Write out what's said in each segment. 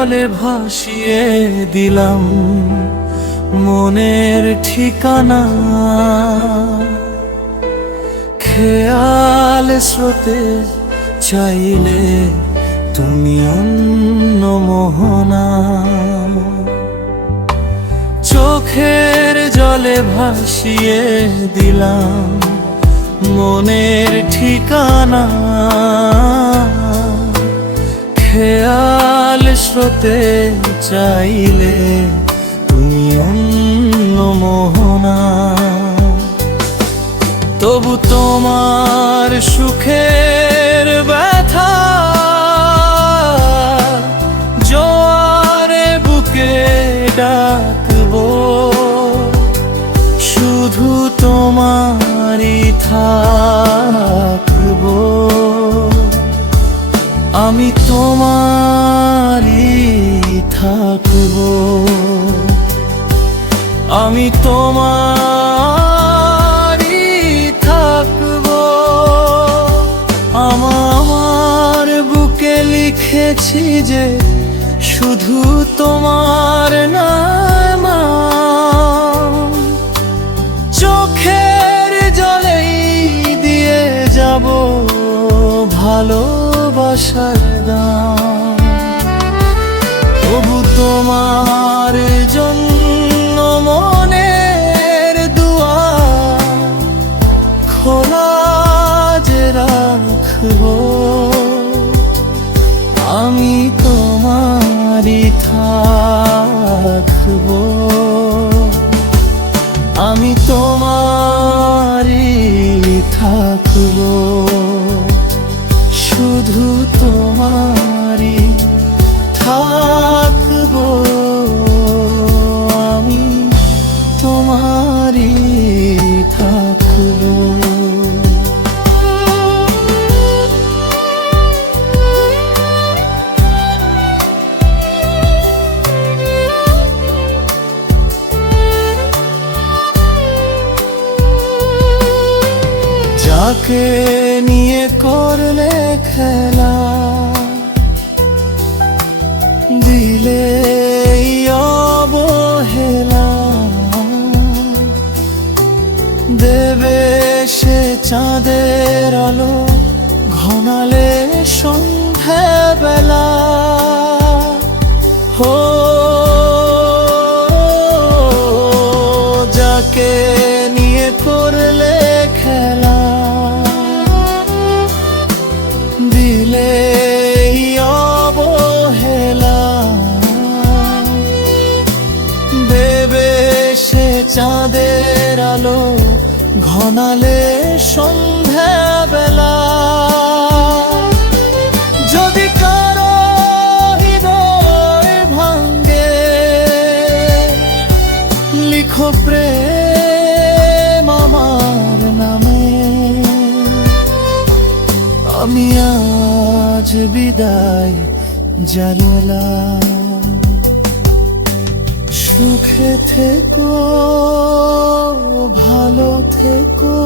জলে ভাসিয়ে দিলাম মনের ঠিকানা। খেয়াল স্রোতে চাইলে তুমি অন্য মোহনা। চোখের জলে ভাসিয়ে দিলাম মনের ঠিকানা। খেয়াল স্রোতে চাইলে তুমি অন্য মোহনা। তবু তোমার সুখের ব্যথা জোয়ারে বুকে ডাকবো। শুধু তোমারই থাকবো, আমি তোমারই থাকবো, আমি তোমারই থাকবো। আমার বুকে লিখেছি যে শুধু তোমার নাম। চোখের জলেই দিয়ে যাব ভালোবাসার দাম। তবু তোমার জন্য মনের দুয়ার খোলা যে রাখবো। আমি তোমারই থাকবো, আমি তোমারই থাকবো, শুধু তোমারই থাকবো, আমি তোমারই থাকবো। যাকে নিয়ে করলে খেলা দিলে অবহেলা। দেবে সে চাঁদের আলো ঘনালে সন্ধ্যা বেলা। হো যাকে নিয়ে করলে খেলা দিলে অবহেলা। দেবে সে চাঁদের আলো ঘনালে সন্ধ্যা বেলা। যদি কারো হৃদয় ভাঙ্গে লিখো প্রেম আমার নামে। আমি আজ বিদায় জানালাম। সুখে থেকো, ভালো থেকো,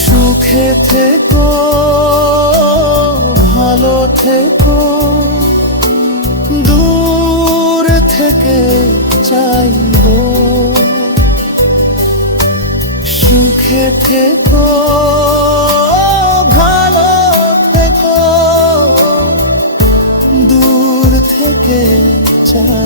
সুখে থেকো, ভালো থেকো। দূর থেকে চাইবো, সুখে থেকো, ভালো থেকো, দূর থেকে চাই।